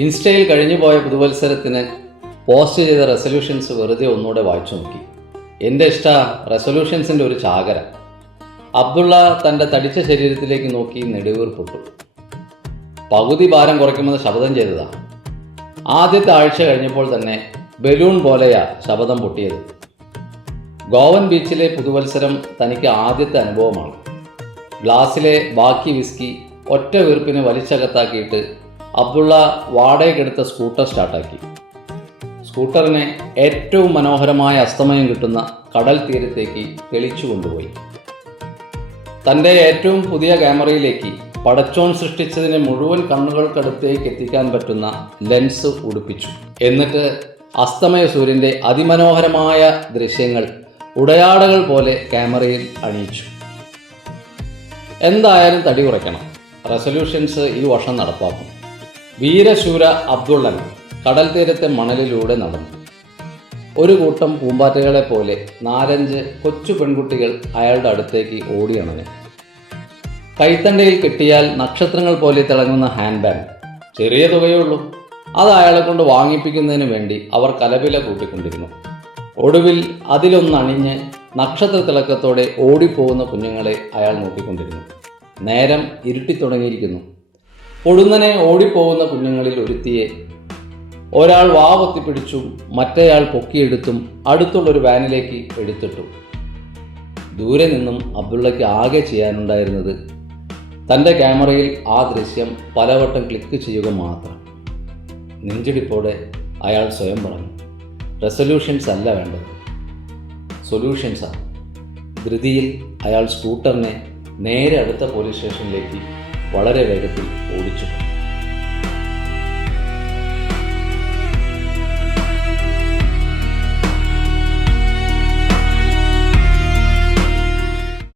ഇൻസ്റ്റയിൽ കഴിഞ്ഞുപോയ പുതുവത്സരത്തിന് പോസ്റ്റ് ചെയ്ത റെസൊല്യൂഷൻസ് വെറുതെ ഒന്നുകൂടെ വായിച്ചു നോക്കി. എൻ്റെ റെസൊല്യൂഷൻസിൻ്റെ ഒരു ചാകര. അബ്ദുള്ള തൻ്റെ തടിച്ച ശരീരത്തിലേക്ക് നോക്കി നെടുവീർപ്പിട്ടു. പകുതി ഭാരം കുറയ്ക്കുമെന്ന് ശപഥം ചെയ്തതാണ്. ആദ്യത്തെ ആഴ്ച കഴിഞ്ഞപ്പോൾ തന്നെ ബലൂൺ പോലെയാ ശപഥം പൊട്ടിയത്. ഗോവൻ ബീച്ചിലെ പുതുവത്സരം തനിക്ക് ആദ്യത്തെ അനുഭവമാണ്. ഗ്ലാസ്സിലെ ബാക്കി വിസ്കി ഒറ്റ വീർപ്പിന് വലിച്ചകത്താക്കിയിട്ട് അബ്ദുള്ള വാടകയ്ക്കെടുത്ത സ്കൂട്ടർ സ്റ്റാർട്ടാക്കി. സ്കൂട്ടറിനെ ഏറ്റവും മനോഹരമായ അസ്തമയം കിട്ടുന്ന കടൽ തീരത്തേക്ക് തെളിച്ചു കൊണ്ടുപോയി. തൻ്റെ ഏറ്റവും പുതിയ ക്യാമറയിലേക്ക് പടച്ചോൻ സൃഷ്ടിച്ചതിനെ മുഴുവൻ കണ്ണുകൾക്കടുത്തേക്ക് എത്തിക്കാൻ പറ്റുന്ന ലെൻസ് ഉടുപ്പിച്ചു. എന്നിട്ട് അസ്തമയ സൂര്യൻ്റെ അതിമനോഹരമായ ദൃശ്യങ്ങൾ ഉടയാടകൾ പോലെ ക്യാമറയിൽ അണിയിച്ചു. എന്തായാലും തടി കുറയ്ക്കണം. റെസൊല്യൂഷൻസ് ഈ വർഷം നടപ്പാക്കും. വീരശൂര അബ്ദുള്ളൻ കടൽ തീരത്തെ മണലിലൂടെ നടന്നു. ഒരു കൂട്ടം പൂമ്പാറ്റകളെ പോലെ 4-5 കൊച്ചു പെൺകുട്ടികൾ അയാളുടെ അടുത്തേക്ക് ഓടിയണഞ്ഞു. കൈത്തണ്ടയിൽ കെട്ടിയാൽ നക്ഷത്രങ്ങൾ പോലെ തിളങ്ങുന്ന ഹാൻഡ് ബാഗ്. ചെറിയ തുകയേ ഉള്ളൂ. അത് അയാളെ കൊണ്ട് വാങ്ങിപ്പിക്കുന്നതിന് വേണ്ടി അവർ കലപില കൂട്ടിക്കൊണ്ടിരുന്നു. ഒടുവിൽ അതിലൊന്നണിഞ്ഞ് നക്ഷത്ര തിളക്കത്തോടെ ഓടിപ്പോകുന്ന കുഞ്ഞുങ്ങളെ അയാൾ നോക്കിക്കൊണ്ടിരുന്നു. നേരം ഇരുട്ടിത്തുടങ്ങിയിരിക്കുന്നു. പൊടുന്നനെ ഓടിപ്പോകുന്ന കുഞ്ഞുങ്ങളിൽ ഒരുത്തിയെ ഒരാൾ വാവൊത്തിപ്പിടിച്ചും മറ്റേയാൾ പൊക്കിയെടുത്തും അടുത്തുള്ളൊരു വാനിലേക്ക് എടുത്തിട്ടു. ദൂരെ നിന്നും അബ്ദുള്ളയ്ക്ക് ആകെ ചെയ്യാനുണ്ടായിരുന്നത് തൻ്റെ ക്യാമറയിൽ ആ ദൃശ്യം പലവട്ടം ക്ലിക്ക് ചെയ്യുക മാത്രം. നെഞ്ചിടിപ്പോടെ അയാൾ സ്വയം പറഞ്ഞു, റെസൊല്യൂഷൻസ് അല്ല വേണ്ടത്, സൊല്യൂഷൻസാണ്. ധൃതിയിൽ അയാൾ സ്കൂട്ടറിനെ നേരെ അടുത്ത പോലീസ് സ്റ്റേഷനിലേക്ക് വളരെ വേഗത്തിൽ ഓടിച്ചു.